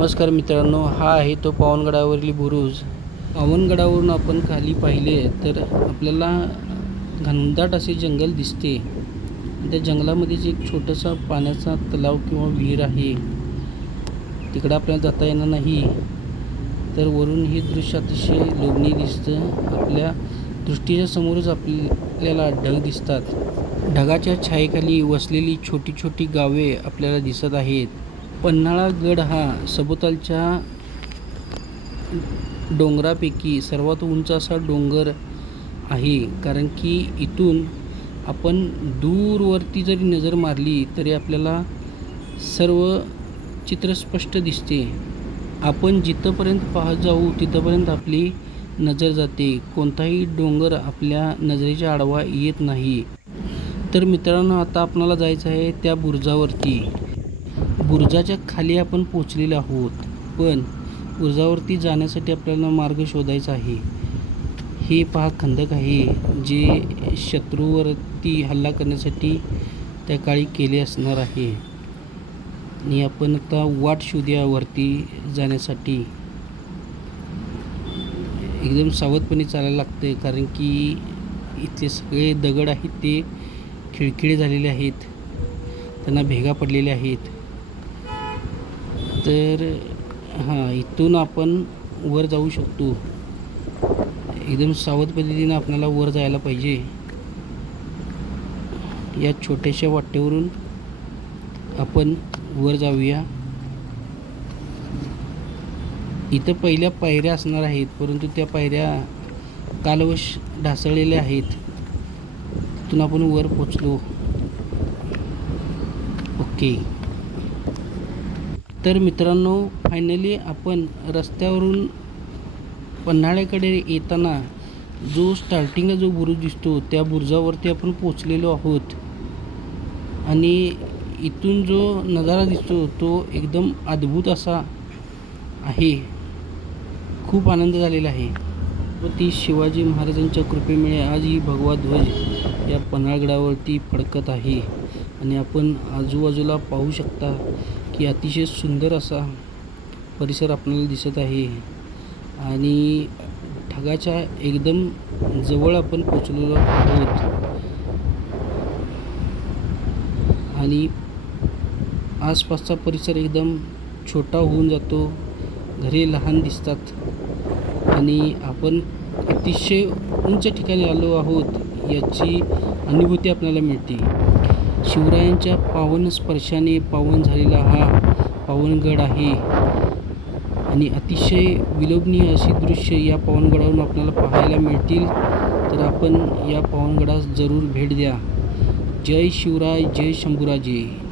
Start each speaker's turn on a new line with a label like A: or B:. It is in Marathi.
A: नमस्कार मित्रांनो हा आहे तो पावनगडावरील बुरुज. पावनगडावरून आपण खाली पाहिले तर आपल्याला घनदाट असे जंगल दिसते. त्या जंगलामध्येच एक छोटासा पाण्याचा तलाव किंवा विहीर आहे तिकडं आपल्याला जाता येणार नाही. तर वरून हे दृश्य अतिशय लोभनीय दिसतं. आपल्या दृष्टीच्या समोरच आपल्याला ढग दिसतात. ढगाच्या छायेखाली वसलेली छोटी छोटी गावे आपल्याला दिसत आहेत. पन्हाळा गड हा सभोवतालच्या डोंगरापैकी सर्वात उंच असा डोंगर आहे. कारण की इथून आपण दूरवरती जरी नजर मारली तरी आपल्याला सर्व चित्र स्पष्ट दिसते. आपण जिथंपर्यंत पाहत जाऊ तिथंपर्यंत आपली नजर जाते. कोणताही डोंगर आपल्या नजरेच्या आडवा येत नाही. तर मित्रांनो आता आपणाला जायचं आहे त्या बुरुजावरती. बुरुजाच्या खाली आपण पोचलेलो आहोत पण बुरुजावरती जाण्यासाठी आपल्याला मार्ग शोधायचा आहे. हे पहा खंदक आहे जे शत्रूवरती हल्ला करण्यासाठी त्या काळी केले असणार आहे. आणि आपण आता वाट शोधूया वरती जाण्यासाठी. एकदम सावधपणे चालायला लागते कारण की इथले सगळे दगड आहेत ते खिळखिळे झालेले आहेत. त्यांना भेगा पडलेल्या आहेत. तर हां इथून आपण वर जाऊ शकतो. एकदम सावध पद्धतीनं आपल्याला वर जायला पाहिजे. या छोट्याशा वाटेवरून आपण वर जाऊया. इथं पहिल्या पायऱ्या असणार आहेत परंतु त्या पायऱ्या कालवश ढासळलेल्या आहेत. तिथून आपण वर पोचलो. ओके. तर मित्रांनो फायनली आपण रस्त्यावरून पन्हाळ्याकडे येताना जो स्टार्टिंगला जो बुरुज दिसतो त्या बुरुजावरती आपण पोचलेलो आहोत. आणि इथून जो नजारा दिसतो तो एकदम अद्भुत असा आहे. खूप आनंद झालेला आहे. व ती शिवाजी महाराजांच्या कृपेमुळे आज ही भगवा ध्वज या पन्हाळगडावरती फडकत आहे. आणि आपण आजूबाजूला पाहू शकता की अतिशय सुंदर असा परिसर आपल्याला दिसत आहे. आणि ढगाच्या एकदम जवळ आपण पोचलेलो आहोत. आणि आसपासचा परिसर एकदम छोटा होऊन जातो. घरे लहान दिसतात. आणि आपण अतिशय उंच ठिकाणी आलो आहोत याची अनुभूती आपल्याला मिळते. शिवरायांच्या पावन स्पर्शाने पावन झालेला हा पावनगड आहे. आणि अतिशय विलोभनीय अशी दृश्य या पावनगडावरून आपल्याला पाहायला मिळतील तर आपण या पावनगडास जरूर भेट द्या. जय शिवराय जय शंभूराजे.